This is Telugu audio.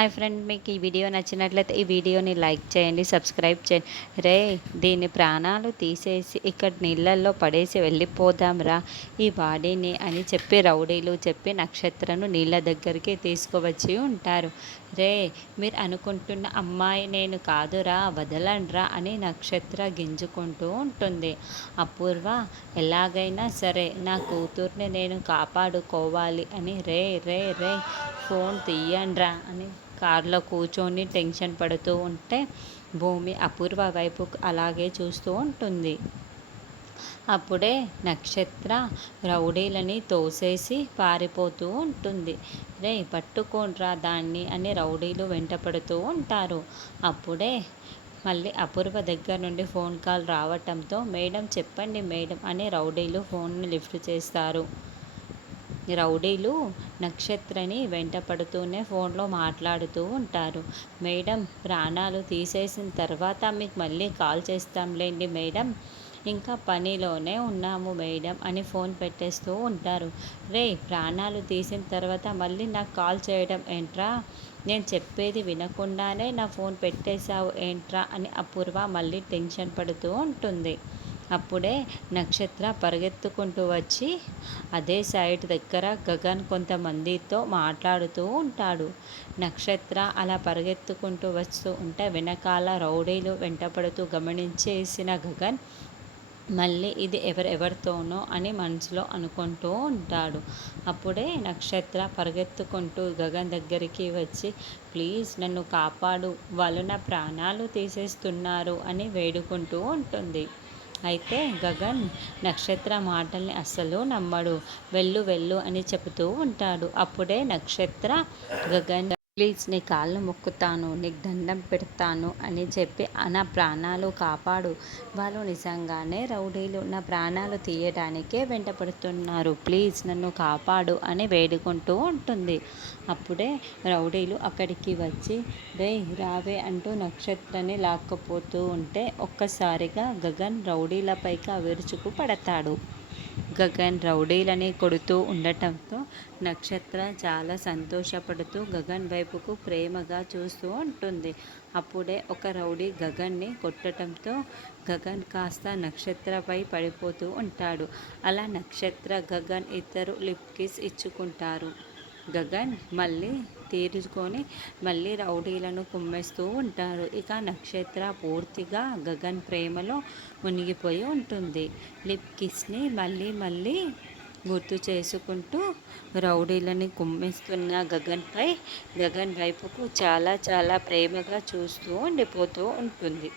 హాయ్ ఫ్రెండ్, మీకు ఈ వీడియో నచ్చినట్లయితే ఈ వీడియోని లైక్ చేయండి, సబ్స్క్రైబ్ చేయండి. రే, దీని ప్రాణాలు తీసేసి ఇక్కడ నీళ్ళల్లో పడేసి వెళ్ళిపోదాం రా ఈ బాడీని అని చెప్పి రౌడీలు చెప్పి నక్షత్రను నీళ్ళ దగ్గరికి తీసుకువచ్చి ఉంటారు. రే, మీరు అనుకుంటున్న అమ్మాయి నేను కాదురా, వదలండ్రా అని నక్షత్ర గింజుకుంటూ ఉంటుంది. అపూర్వ ఎలాగైనా సరే నా కూతుర్ని నేను కాపాడుకోవాలి అని రే రే రే ఫోన్ తీయండ్రా అని కారులో కూర్చొని టెన్షన్ పడుతూ ఉంటే భూమి అపూర్వ వైపు అలాగే చూస్తూ ఉంటుంది. అప్పుడే నక్షత్ర రౌడీలని తోసేసి పారిపోతూ ఉంటుంది. రే, పట్టుకోండ్రా దాన్ని అని రౌడీలు వెంటపడుతూ ఉంటారు. అప్పుడే మళ్ళీ అపూర్వ దగ్గర నుండి ఫోన్ కాల్ రావటంతో మేడం చెప్పండి మేడం అని రౌడీలు ఫోన్ని లిఫ్ట్ చేస్తారు. రౌడీలు నక్షత్రని వెంటపడుతూనే ఫోన్లో మాట్లాడుతూ ఉంటారు. మేడం, ప్రాణాలు తీసేసిన తర్వాత మీకు మళ్ళీ కాల్ చేస్తాంలేండి మేడం, ఇంకా పనిలోనే ఉన్నాము మేడం అని ఫోన్ పెట్టేస్తూ ఉంటారు. రే, ప్రాణాలు తీసిన తర్వాత మళ్ళీ నాకు కాల్ చేయడం ఏంట్రా, నేను చెప్పేది వినకుండానే నా ఫోన్ పెట్టేశావు ఏంట్రా అని అపూర్వ మళ్ళీ టెన్షన్ పడుతూ ఉంటుంది. అప్పుడే నక్షత్ర పరిగెత్తుకుంటూ వచ్చి అదే సైట్ దగ్గర గగన్ కొంతమందితో మాట్లాడుతూ ఉంటాడు. నక్షత్ర అలా పరిగెత్తుకుంటూ వస్తూ ఉంటే వెనకాల రౌడీలు వెంటపడుతూ గమనించేసిన గగన్ మళ్ళీ ఇది ఎవరెవరితోనో అని మనసులో అనుకుంటూ ఉంటాడు. అప్పుడే నక్షత్ర పరిగెత్తుకుంటూ గగన్ దగ్గరికి వచ్చి ప్లీజ్ నన్ను కాపాడు, వాళ్ళు నా ప్రాణాలు తీసేస్తున్నారు అని వేడుకుంటూ ఉంటుంది. అయితే గగన్ నక్షత్ర మాటల్ని అస్సలు నమ్మడు. వెళ్ళు వెళ్ళు అని చెబుతూ ఉంటాడు. అప్పుడే నక్షత్ర గగన్ ప్లీజ్ నీ కాళ్ళు మొక్కుతాను, నీకు దండం పెడతాను అని చెప్పి నా ప్రాణాలు కాపాడు, వాళ్ళు నిజంగానే రౌడీలు నా ప్రాణాలు తీయడానికే వెంటపడుతున్నారు, ప్లీజ్ నన్ను కాపాడు అని వేడుకుంటూ ఉంటుంది. అప్పుడే రౌడీలు అక్కడికి వచ్చి రే రావే అంటూ నక్షత్రాన్ని లాక్కపోతూ ఉంటే ఒక్కసారిగా గగన్ రౌడీలపైకి విరుచుకు పడతాడు. గగన్ రౌడీలని కొడుతూ ఉండటంతో నక్షత్ర చాలా సంతోషపడుతూ గగన్ వైపుకు ప్రేమగా చూస్తూ ఉంటుంది. అప్పుడే ఒక రౌడీ గగన్ని కొట్టడంతో గగన్ కాస్త నక్షత్రపై పడిపోతూ ఉంటాడు. అలా నక్షత్ర గగన్ ఇద్దరు లిప్ కిస్ ఇచ్చుకుంటారు. గగన్ మళ్ళీ తీర్చుకొని మళ్ళీ రౌడీలను కుమ్మేస్తూ ఉంటారు. ఇక నక్షత్ర పూర్తిగా గగన్ ప్రేమలో మునిగిపోయి ఉంటుంది. లిప్ కిస్ని మళ్ళీ మళ్ళీ గుర్తు చేసుకుంటూ రౌడీలని కుమ్మేస్తున్న గగన్ వైపుకు చాలా చాలా ప్రేమగా చూస్తూ ఉండిపోతూ ఉంటుంది.